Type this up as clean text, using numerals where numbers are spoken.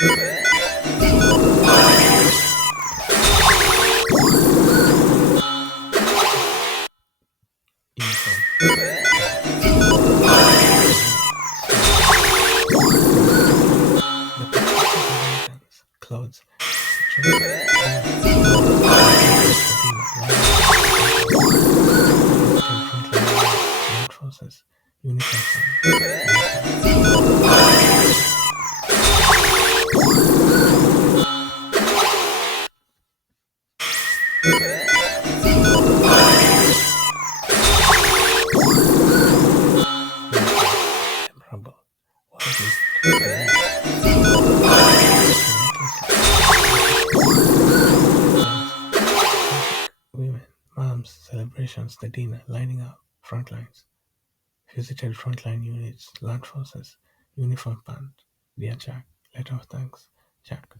Uniform, the protective inheritance, clothes, etc. UNIFORM, visited frontline units, land forces, uniform fund, memorable. What it is to wear relentlessly tragic women, moms, celebrations, the dinner, lining up, front lines, visited frontline units, land forces, uniform band, dear Jack, letter of thanks, Jack.